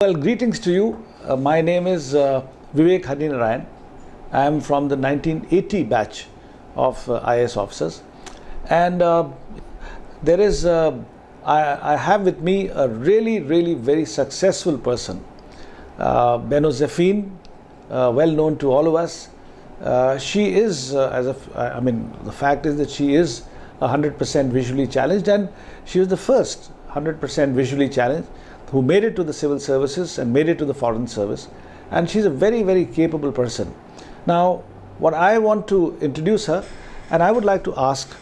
Well, greetings to you. My name is Vivek Hadinarayan. I am from the 1980 batch of IAS officers, and there is I have with me a really very successful person, Beno Zeffin, well known to all of us. She is, I mean, the fact is that she is 100% visually challenged, and she was the first 100% visually challenged who made it to the civil services and made it to the foreign service, and she's a very capable person. Now, what I want to introduce her, and I would like to ask,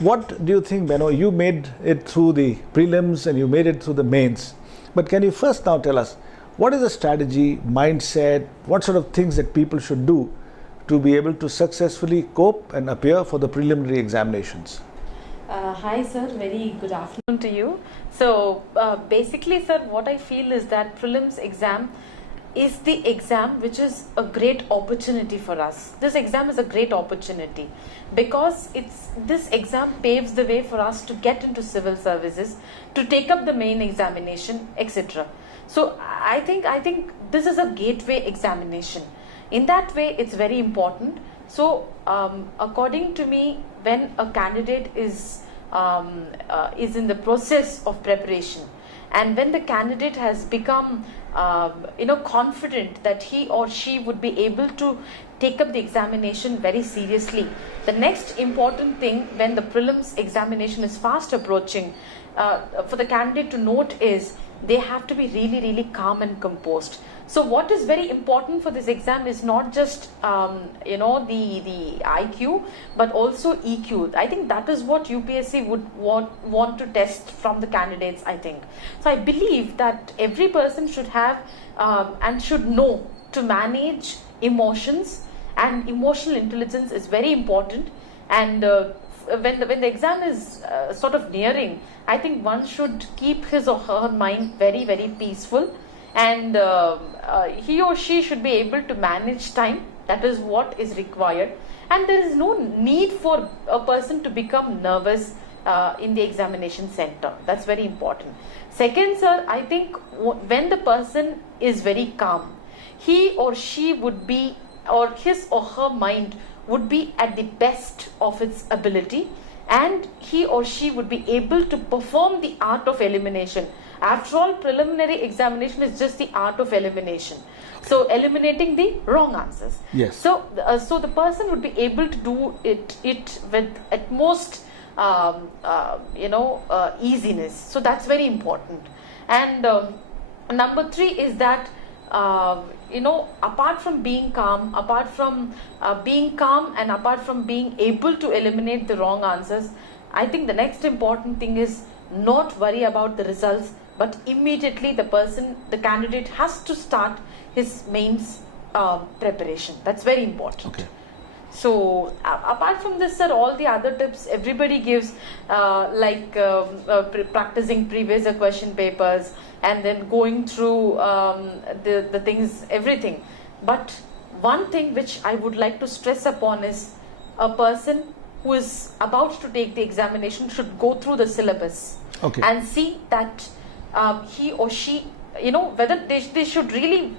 what do you think, Beno? You made it through the prelims and you made it through the mains, but can you first now tell us what is the strategy, mindset, what sort of things that people should do to be able to successfully cope and appear for the preliminary examinations? Hi sir, very good afternoon to you. So basically sir, what I feel is that prelims exam is the exam which is a great opportunity for us. This exam is a great opportunity because this exam paves the way for us to get into civil services, to take up the main examination, etc. So I think this is a gateway examination. In that way, it's very important. So according to me, when a candidate is in the process of preparation, and when the candidate has become confident that he or she would be able to take up the examination very seriously, the next important thing when the prelims examination is fast approaching for the candidate to note is they have to be really calm and composed. So what is very important for this exam is not just the IQ, but also EQ. I think that is what UPSC would want to test from the candidates, I think. So I believe that every person should have and should know to manage emotions, and emotional intelligence is very important. And when the exam is sort of nearing, I think one should keep his or her mind very peaceful, and he or she should be able to manage time. That is what is required, and there is no need for a person to become nervous in the examination center. That's very important. Second, sir, I think when the person is very calm, he or she would be, or his or her mind would be at the best of its ability, and he or she would be able to perform the art of elimination. After all, preliminary examination is just the art of elimination. So eliminating the wrong answers. Yes. So the person would be able to do it with utmost easiness. So that's very important. And number 3 is that apart from being calm, and apart from being able to eliminate the wrong answers, I think the next important thing is not worry about the results, but immediately the candidate has to start his mains preparation. That's very important. Okay. So apart from this, sir, all the other tips everybody gives, practicing previous question papers, and then going through the things, everything. But one thing which I would like to stress upon is a person who is about to take the examination should go through the syllabus. Okay. And see that he or she, whether they should really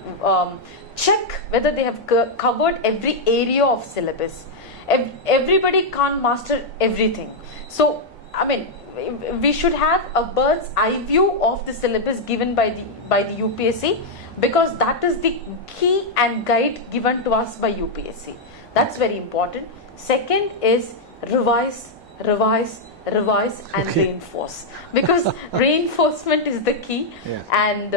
check whether they have covered every area of syllabus. Everybody can't master everything. So, I mean, we should have a bird's eye view of the syllabus given by the UPSC, because that is the key and guide given to us by UPSC. That's very important. Second is revise and reinforce, because reinforcement is the key. Yes. And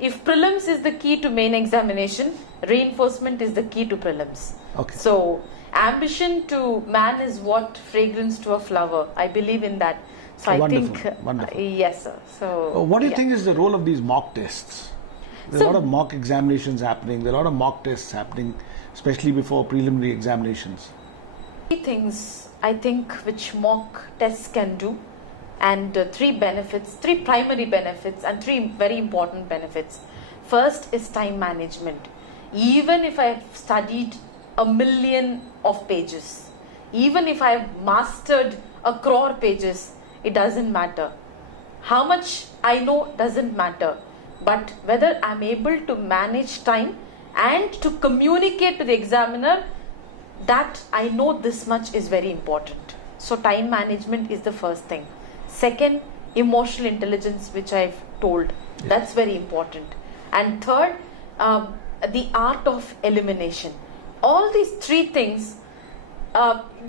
if prelims is the key to main examination, reinforcement is the key to prelims. Okay. So ambition to man is what fragrance to a flower. I believe in that. So Wonderful. I think Wonderful. yes, sir. So What do you think is the role of these mock tests? There are a lot of mock examinations happening. There are a lot of mock tests happening, especially before preliminary examinations. 3 things I think which mock tests can do, and 3 primary benefits and 3 very important benefits. First is time management. Even if I have studied 1,000,000 of pages, even if I have mastered 1 crore pages, it doesn't matter. How much I know doesn't matter. but whether I'm able to manage time and to communicate to the examiner, that I know this much is very important. So time management is the first thing. Second, emotional intelligence, which I've told, that's very important. And third, the art of elimination. All these three things,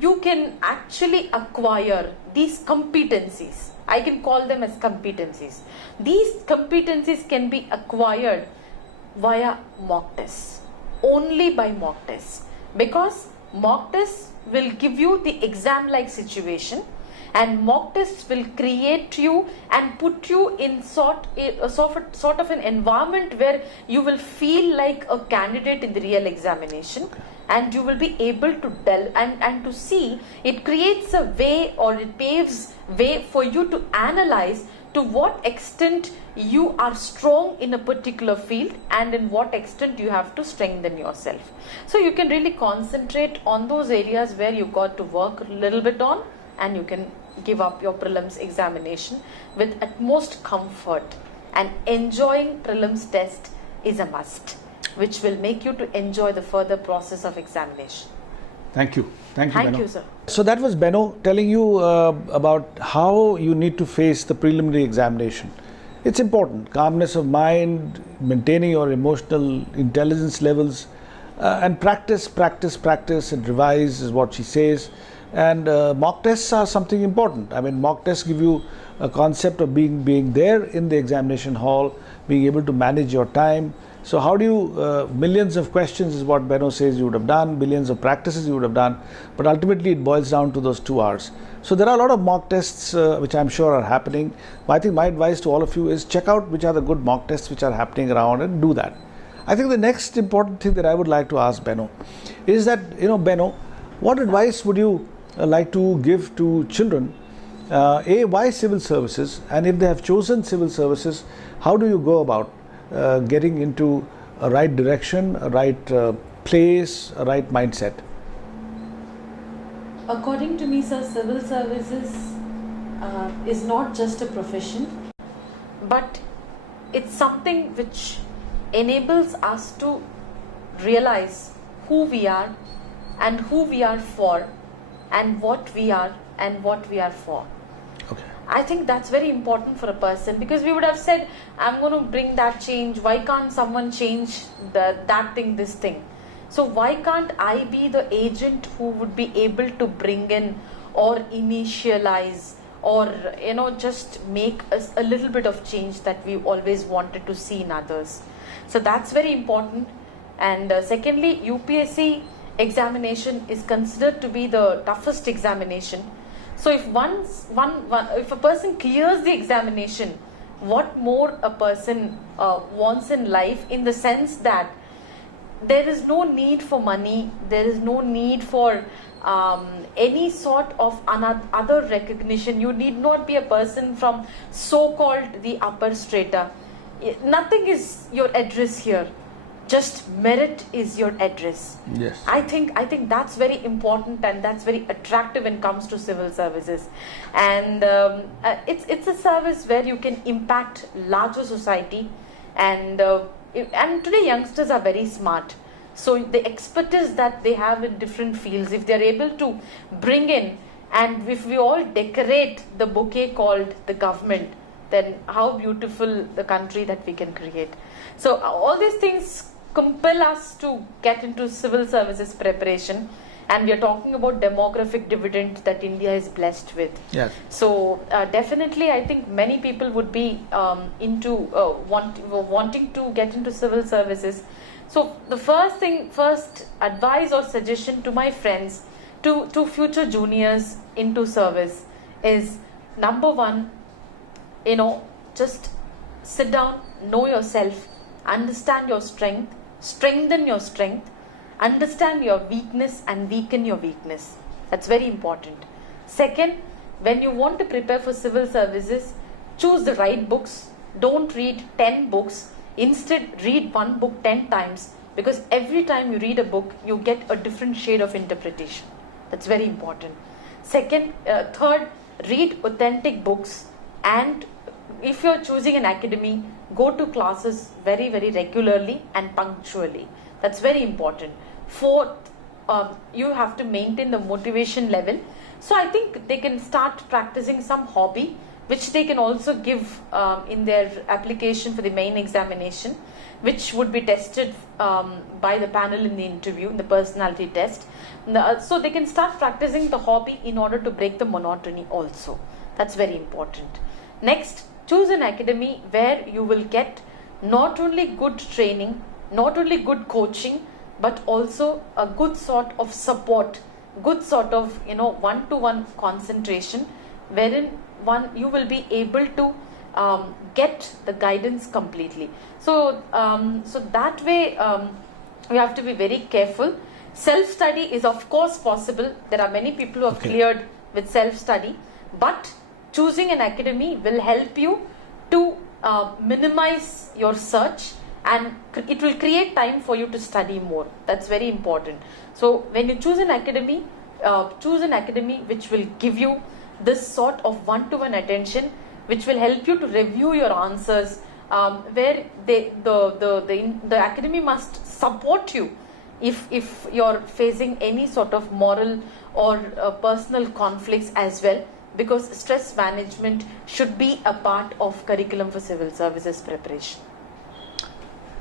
you can actually acquire these competencies. I can call them as competencies. These competencies can be acquired via mock tests, only by mock tests, because mock tests will give you the exam like situation, and mock tests will create you and put you in sort of an environment where you will feel like a candidate in the real examination, and you will be able to delve and to see. It creates a way, or it paves way for you to analyze to what extent you are strong in a particular field and in what extent you have to strengthen yourself. So you can really concentrate on those areas where you got to work a little bit on, and you can give up your prelims examination with utmost comfort. And enjoying prelims test is a must, which will make you to enjoy the further process of examination. Thank you. Thank you, Thank Benno. you, sir. So that was Benno telling you about how you need to face the preliminary examination. It's important. Calmness of mind, maintaining your emotional intelligence levels, and practice, and revise is what she says. And mock tests are something important. I mean, mock tests give you a concept of being there in the examination hall, being able to manage your time. So how do you, millions of questions is what Benno says you would have done, billions of practices you would have done, but ultimately it boils down to those 2 hours. So there are a lot of mock tests which I'm sure are happening. I think my advice to all of you is check out which are the good mock tests which are happening around and do that. I think the next important thing that I would like to ask Benno is that, Benno, what advice would you like to give to children? Why civil services? And if they have chosen civil services, how do you go about getting into a right direction, a right place, a right mindset? According to me, sir, civil services is not just a profession, but it's something which enables us to realize who we are and who we are for, and what we are and what we are for. Okay. I think that's very important for a person, because we would have said, I'm going to bring that change. Why can't someone change that thing, this thing? So why can't I be the agent who would be able to bring in or initialize or just make a little bit of change that we always wanted to see in others? So that's very important. And secondly, UPSC examination is considered to be the toughest examination. So if if a person clears the examination, what more a person wants in life, in the sense that there is no need for money, there is no need for any sort of other recognition. You need not be a person from so-called the upper strata. Nothing is your address here. Just merit is your address. Yes. I think that's very important, and that's very attractive when it comes to civil services. And it's a service where you can impact larger society, and today youngsters are very smart. So the expertise that they have in different fields, if they're able to bring in, and if we all decorate the bouquet called the government, then how beautiful the country that we can create. So all these things compel us to get into civil services preparation, and we are talking about demographic dividend that India is blessed with. Yes. So definitely, I think many people would be wanting to get into civil services. So the first advice or suggestion to my friends, to future juniors into service, is number one, just sit down, know yourself, understand your strength, strengthen your strength, understand your weakness and weaken your weakness. That's very important. Second, when you want to prepare for civil services, choose the right books. Don't read 10 books. Instead, read one book 10 times, because every time you read a book, you get a different shade of interpretation. That's very important. Third, read authentic books and if you're choosing an academy, go to classes very, very regularly and punctually. That's very important. Fourth, you have to maintain the motivation level. So I think they can start practicing some hobby, which they can also give in their application for the main examination, which would be tested by the panel in the interview, in the personality test. So they can start practicing the hobby in order to break the monotony also. That's very important. Next, choose an academy where you will get not only good training, not only good coaching, but also a good sort of support, good sort of one-to-one concentration, wherein you will be able to get the guidance completely. So that way you have to be very careful. Self-study is of course possible. There are many people who have cleared with self-study, but choosing an academy will help you to minimize your search, and it will create time for you to study more. That's very important. So when you choose an academy which will give you this sort of one-to-one attention, which will help you to review your answers, where the academy must support you if you're facing any sort of moral or personal conflicts as well, because stress management should be a part of curriculum for civil services preparation.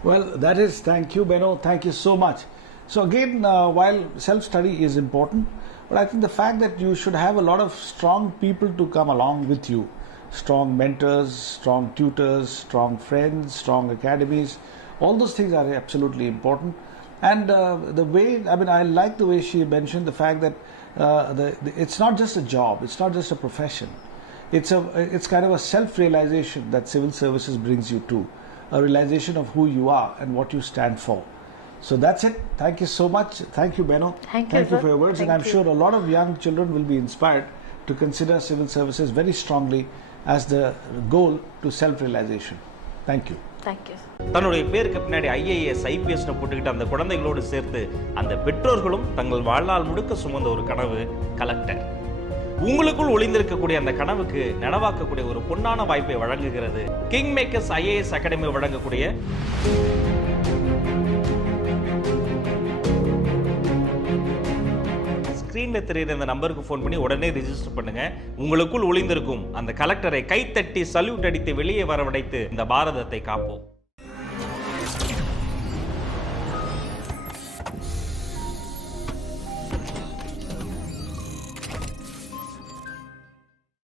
Well, that is, thank you, Benno. Thank you so much. So again, while self-study is important, but I think the fact that you should have a lot of strong people to come along with you, strong mentors, strong tutors, strong friends, strong academies, all those things are absolutely important. And the way, I like the way she mentioned the fact that it's not just a job, it's not just a profession. It's kind of a self-realization that civil services brings you to, a realization of who you are and what you stand for. So that's it. Thank you so much. Thank you, Benno. Thank you for your words. And I'm sure a lot of young children will be inspired to consider civil services very strongly as the goal to self-realization. Thank you. Thank you. தன்னுடைய பேருக்கு பின்னாடி IAS IPS போட்டுக்கிட்டு அந்த குழந்தைகளோடு சேர்த்து அந்த பெற்றோர்களும் தங்கள் வாழ்நாள் முழுக்க சுமந்த ஒரு கனவு கலெக்டர். உங்களுக்குள் ஒளிந்திருக்கக்கூடிய அந்த கனவுக்கு நனவாக்கக்கூடிய ஒரு பொன்னான வாய்ப்பை வழங்குகிறது கிங் மேக்கர்ஸ் IAS அகாடமி வழங்கக்கூடிய ஸ்கிரீன்ல தெரியுற இந்த நம்பருக்கு ஃபோன் பண்ணி உடனே ரெஜிஸ்டர் பண்ணுங்க. உங்களுக்குள் ஒளிந்திருக்கும் அந்த கலெக்டரை கைத்தட்டி சல்யூட் அடித்து வெளியே வரவழைத்து இந்த பாரதத்தை காப்போம்.